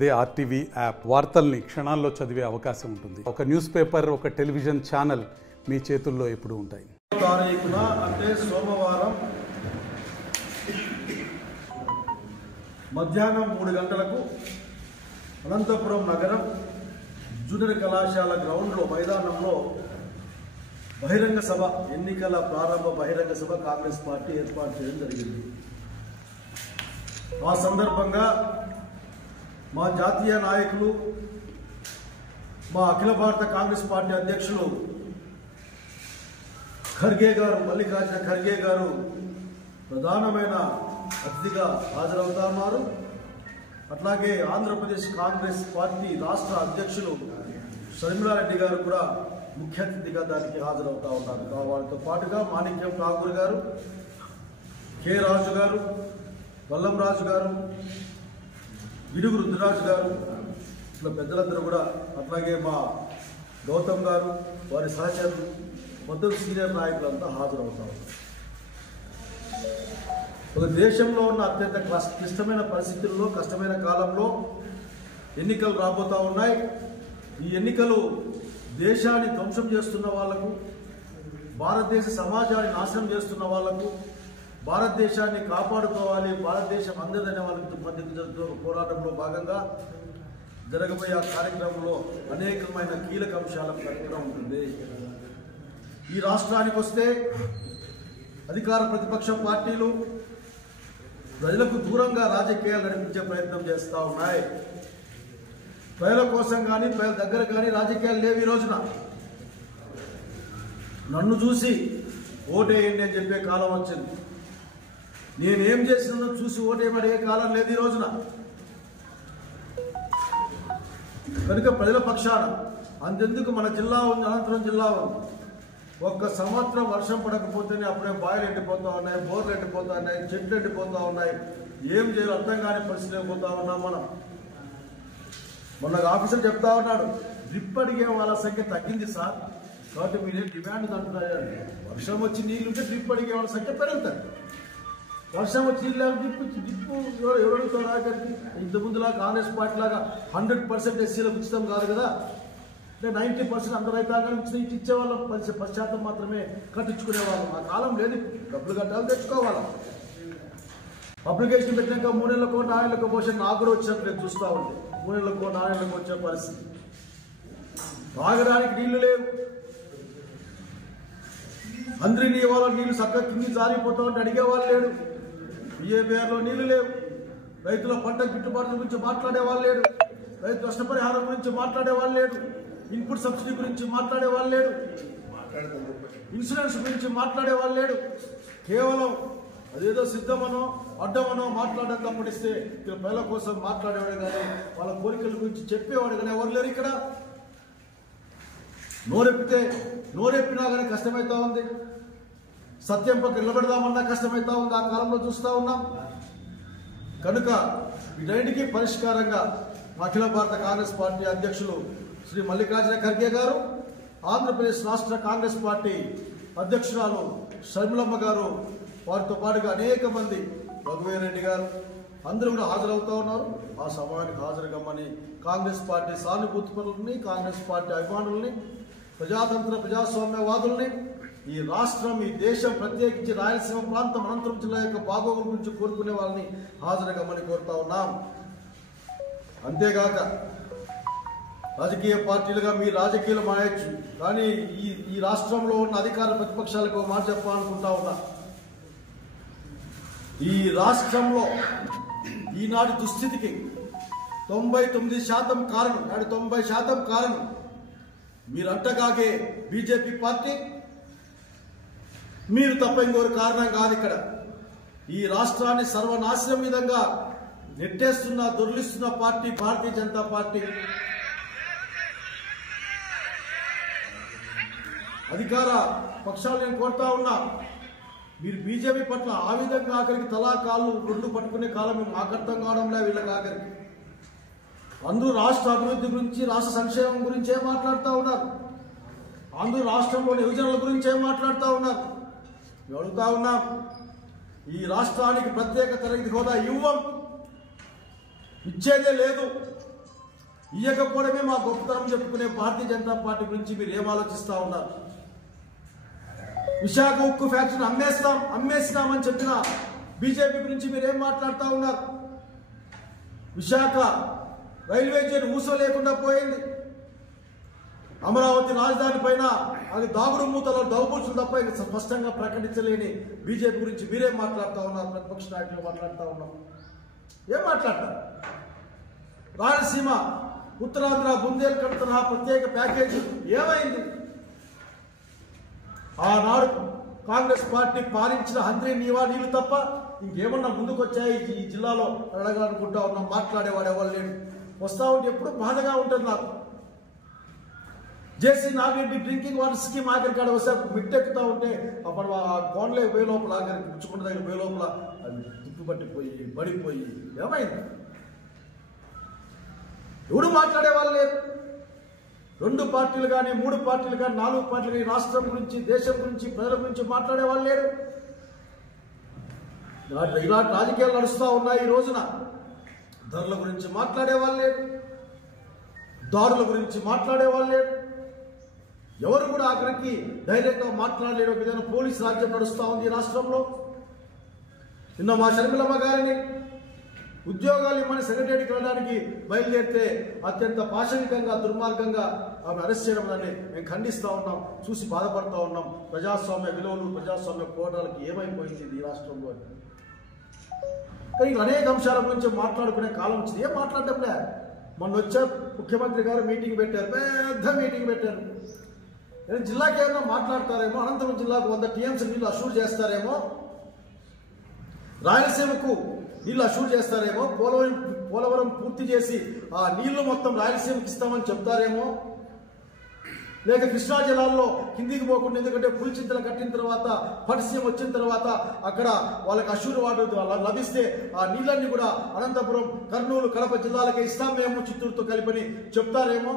అదే RTV app వార్తల్ని క్షణాల్లో చదివే అవకాశం ఉంటుంది. ఒక న్యూస్ పేపర్, ఒక టెలివిజన్ ఛానల్ మీ చేతుల్లో ఎప్పుడూ ఉంటాయి. తారీఖున అంటే సోమవారం మధ్యాహ్నం 3 గంటలకు అనంతపురం నగరం జూనియర్ కళాశాల గ్రౌండ్లో మైదానంలో బహిరంగ సభ, ఎన్నికల ప్రారంభ బహిరంగ సభ కాంగ్రెస్ పార్టీ ఏర్పాటు చేయడం జరిగింది. ఆ సందర్భంగా మా జాతీయ నాయకులు, మా అఖిల భారత కాంగ్రెస్ పార్టీ అధ్యక్షులు ఖర్గే గారు, మల్లికార్జున ఖర్గే గారు ప్రధానమైన అతిథిగా హాజరవుతున్నారు. అట్లాగే ఆంధ్రప్రదేశ్ కాంగ్రెస్ పార్టీ రాష్ట్ర అధ్యక్షులు షర్మిలారెడ్డి గారు కూడా ముఖ్య అతిథిగా దానికి హాజరవుతా ఉన్నారు. వారితో పాటుగా మాణిక్యం ఠాగూర్ గారు, కె రాజు గారు, వల్లం రాజు గారు, గిడుగు రుద్రరాజు గారు, ఇట్లా పెద్దలందరూ కూడా, అట్లాగే మా గౌతమ్ గారు, వారి సహచరులు, మొత్తం సీనియర్ నాయకులంతా హాజరవుతారు. ఒక దేశంలో ఉన్న అత్యంత క్లిష్టమైన పరిస్థితుల్లో, కష్టమైన కాలంలో ఎన్నికలు రాబోతూ ఉన్నాయి. ఈ ఎన్నికలు దేశాన్ని ధ్వంసం చేస్తున్న వాళ్లకు, భారతదేశ సమాజాన్ని నాశనం చేస్తున్న వాళ్లకు, భారతదేశాన్ని కాపాడుకోవాలి, భారతదేశం అందరిదనే వాళ్ళకి మధ్య జరుగుతున్న పోరాటంలో భాగంగా జరగబోయే కార్యక్రమంలో అనేకమైన కీలక అంశాల ప్రకటన ఉంటుంది. ఈ రాష్ట్రానికి వస్తే అధికార ప్రతిపక్ష పార్టీలు ప్రజలకు దూరంగా రాజకీయాలు నడిపించే ప్రయత్నం చేస్తూ ఉన్నాయి. ప్రజల కోసం కానీ, ప్రజల దగ్గర కానీ రాజకీయాలు లేవు. ఈ రోజున నన్ను చూసి ఓటేయండి అని చెప్పే కాలం వచ్చింది. నేనేం చేసినా చూసి ఓటేయమని ఏ కాలం లేదు ఈ రోజున. కనుక ప్రజల పక్షాన అంతెందుకు మన జిల్లా ఉంది, అనంతపురం జిల్లా ఉంది. ఒక్క సంవత్సరం వర్షం పడకపోతేనే అప్పుడే బాయిలు ఎండిపోతూ ఉన్నాయి, బోర్లు ఎండిపోతూ ఉన్నాయి, చెట్లు ఎండిపోతూ ఉన్నాయి. ఏం చేయాలి అర్థం కాని పరిస్థితి పోతా ఉన్నాం మనం. మొన్న ఆఫీసర్ చెప్తా ఉన్నాడు, డ్రిప్ అడిగే వాళ్ళ సంఖ్య తగ్గింది సార్, కాబట్టి మీరేం డిమాండ్ అంటున్నారు. వర్షం వచ్చి నీళ్ళు ఉంటే డ్రిప్ అడిగే వాళ్ళ సంఖ్య పెరుగుతుంది. వర్షం వచ్చి నీళ్ళు డ్రిప్పు ఎవరుతో రాకరికి ఇంతకుముందులా కాంగ్రెస్ పార్టీ లాగా 100% ఎస్సీలకు ఉచితం కాదు కదా. అంటే 90% అందరూ రైతాంగానికి ఉచితం ఇచ్చేవాళ్ళం, 10% మాత్రమే కట్టించుకునేవాళ్ళం. ఆ కాలం లేదు. డబ్బులు కట్టాలి, తెచ్చుకోవాలి. అప్లికేషన్ పెట్టినాక 3 నెలలకో 4 నెలలకో పోషన్ నాకు కూడా వచ్చినప్పుడు నేను చూస్తూ ఉంటే 3 నెలలకో 4 నెలలకు వచ్చే పరిస్థితి. తాగడానికి నీళ్లు లేవు. అందరి వాళ్ళ నీళ్లు చక్కగా కింది జారిపోతా ఉంటే అడిగేవాళ్ళు లేడు. బిఏబిఆర్లో నీళ్లు లేవు. రైతుల పంట గిట్టుబాట్ల గురించి మాట్లాడేవాళ్ళు లేడు. రైతు నష్టపరిహారం గురించి మాట్లాడేవాళ్ళు లేడు. ఇన్పుట్ సబ్సిడీ గురించి మాట్లాడేవాళ్ళు లేడు. ఇన్సూరెన్స్ గురించి మాట్లాడేవాళ్ళు లేడు. కేవలం అదేదో సిద్ధమనో అడ్డమనో మాట్లాడడం తప్పటిస్తే ఇక్కడ ప్రజల కోసం మాట్లాడేవాడు కానీ, వాళ్ళ కోరికల గురించి చెప్పేవాడు కానీ ఎవరు లేరు ఇక్కడ. నోరెప్పినా కానీ కష్టమవుతా ఉంది. సత్యం పక్క నిలబెడదామన్నా కష్టమవుతా ఉంది. ఆ కాలంలో చూస్తూ ఉన్నాం. కనుక వీటన్నిటికీ పరిష్కారంగా అఖిల భారత కాంగ్రెస్ పార్టీ అధ్యక్షులు శ్రీ మల్లికార్జున ఖర్గే గారు, ఆంధ్రప్రదేశ్ రాష్ట్ర కాంగ్రెస్ పార్టీ అధ్యక్షురాలు షర్మిలమ్మ గారు, వారితో పాటుగా అనేక మంది, రఘువీరెడ్డి గారు అందరూ కూడా హాజరవుతూ ఉన్నారు. ఆ సమయానికి హాజరుగమ్మని కాంగ్రెస్ పార్టీ సానుభూతిపరులని, కాంగ్రెస్ పార్టీ అభిమానుల్ని, ప్రజాతంత్ర ప్రజాస్వామ్యవాదుల్ని, ఈ రాష్ట్రం, ఈ దేశం, ప్రత్యేకించి రాయలసీమ ప్రాంతం, అనంతపురం జిల్లా యొక్క బాగోగుల గురించి కోరుకునే వాళ్ళని హాజరుగమ్మని కోరుతా ఉన్నాం. అంతేగాక రాజకీయ పార్టీలుగా మీ రాజకీయాలు మాయచ్చు, కానీ ఈ రాష్ట్రంలో ఉన్న అధికార ప్రతిపక్షాలకు మాట చెప్పాలనుకుంటా ఉన్నా. ఈ రాష్ట్రంలో ఈనాటి దుస్థితికి 99% కారణం, 90% కారణం మీరు అంటగాగే బీజేపీ పార్టీ. మీరు తప్ప ఇంకొక కారణం కాదు. ఇక్కడ ఈ రాష్ట్రాన్ని సర్వనాశనం విధంగా నెట్టేస్తున్న, దొర్లిస్తున్న పార్టీ భారతీయ జనతా పార్టీ. అధికార పక్షాలు నేను కోరుతా ఉన్నా, మీరు బీజేపీ పట్ల ఆ విధంగా ఆఖరికి తలా కాళ్ళు 2 పట్టుకునే కాలం మాకు అర్థం కావడంలే. వీళ్ళకి ఆఖరికి అందరూ రాష్ట్ర అభివృద్ధి గురించి, రాష్ట్ర సంక్షేమం గురించి ఏం మాట్లాడుతూ ఉన్నారు. అందరూ రాష్ట్రంలోని యువజనుల గురించి ఏం మాట్లాడుతూ ఉన్నారు. మేము అడుగుతా ఉన్నాం, ఈ రాష్ట్రానికి ప్రత్యేక తరగతి హోదా ఇచ్చేదే లేదు. ఇయ్యకపోవడమే మా గొప్పతనం చెప్పుకునే భారతీయ జనతా పార్టీ గురించి మీరు ఏం ఆలోచిస్తూ ఉన్నారు? విశాఖ ఉక్కు ఫ్యాక్టరీని అమ్మేస్తామని చెప్పిన బీజేపీ గురించి మీరు ఏం మాట్లాడుతూ ఉన్నారు? విశాఖ రైల్వే జోన్ ఊసో లేకుండా పోయింది. అమరావతి రాజధాని పైన అది దాగుడు మూతలో దౌబూచులు తప్ప ఇక స్పష్టంగా ప్రకటించలేని బీజేపీ గురించి మీరేం మాట్లాడుతూ ఉన్నారు? ప్రతిపక్ష నాయకులు మాట్లాడుతూ ఉన్నాం. ఏం మాట్లాడతారు? రాయలసీమ ఉత్తరాంధ్ర బుందేల్ఖండ్ తరహా ప్రత్యేక ప్యాకేజీ ఏమైంది? ఆనాడు కాంగ్రెస్ పార్టీ పాలించిన హంద్రీ నీవా నీళ్లు తప్ప ఇంకేమన్నా ముందుకు వచ్చాయి ఈ జిల్లాలో అడగాలనుకుంటా ఉన్నాం. మాట్లాడేవాడు ఎవరు లేడు. వస్తా ఉంటే ఎప్పుడు బాధగా ఉంటుంది నాకు. జేసీ నాగిరెడ్డి డ్రింకింగ్ వాటర్ స్కీమ్ ఆఖరి కాడ వస్తే మిట్టెక్కుతా ఉంటే అప్పుడు ఆ కోన్లే పోయే లోపల ఆఖరికి పుచ్చుకుంట దగ్గర పోయే లోపల అది తుప్పు పట్టిపోయి పడిపోయి ఏమైంది? ఎవడు మాట్లాడేవాళ్ళు లేరు. 2 పార్టీలు కానీ 3 పార్టీలు కానీ 4 పార్టీలు కానీ రాష్ట్రం గురించి దేశం గురించి ప్రజల గురించి మాట్లాడేవాళ్ళు లేరు. ఇలాంటి రాజకీయాలు నడుస్తూ ఉన్నాయి. ఈ రోజున ధరల గురించి మాట్లాడేవాళ్ళు లేరు, దారుల గురించి మాట్లాడేవాళ్ళు లేరు. ఎవరు కూడా ఆఖరికి ధైర్యంగా మాట్లాడలేరు. ఒక విధంగా పోలీసు రాజ్యం నడుస్తూ ఉంది ఈ రాష్ట్రంలో. నిన్న మా షర్మిలమ్మ గారిని ఉద్యోగాలు ఇవ్వని సెక్రటరీకి వెళ్ళడానికి బయలుదేరితే అత్యంత పాశవికంగా దుర్మార్గంగా ఆమె అరెస్ట్ చేయడం అని మేము ఖండిస్తూ ఉన్నాం, చూసి బాధపడుతూ ఉన్నాం. ప్రజాస్వామ్య విలువలు ప్రజాస్వామ్య పోరాటాలకు ఏమైపోయింది ఈ రాష్ట్రంలో? కానీ అనేక అంశాల గురించి మాట్లాడుకునే కాలం వచ్చింది. ఏం మాట్లాడటంలే. మొన్న వచ్చారు ముఖ్యమంత్రి గారు మీటింగ్ పెట్టారు, పెద్ద మీటింగ్ పెట్టారు. జిల్లాకి ఏమన్నా మాట్లాడతారేమో, అనంతపురం జిల్లాకు 100 టీఎంసీ నీళ్లు అష్యూర్ చేస్తారేమో, రాయలసీమకు నీళ్లు అష్యూర్ చేస్తారేమో, పోలవరం పూర్తి చేసి ఆ నీళ్లు మొత్తం రాయలసీమకి ఇస్తామని చెప్తారేమో, లేక కృష్ణా జిల్లాల్లో కిందికి పోకుండా, ఎందుకంటే పులిచింతలు కట్టిన తర్వాత పటిసీమ వచ్చిన తర్వాత అక్కడ వాళ్ళకి అష్యూర్ వాటర్ లభిస్తే ఆ నీళ్ళన్నీ కూడా అనంతపురం, కర్నూలు, కడప జిల్లాలకే ఇస్తాం మేము చిత్తూరుతో కలిపని చెప్తారేమో.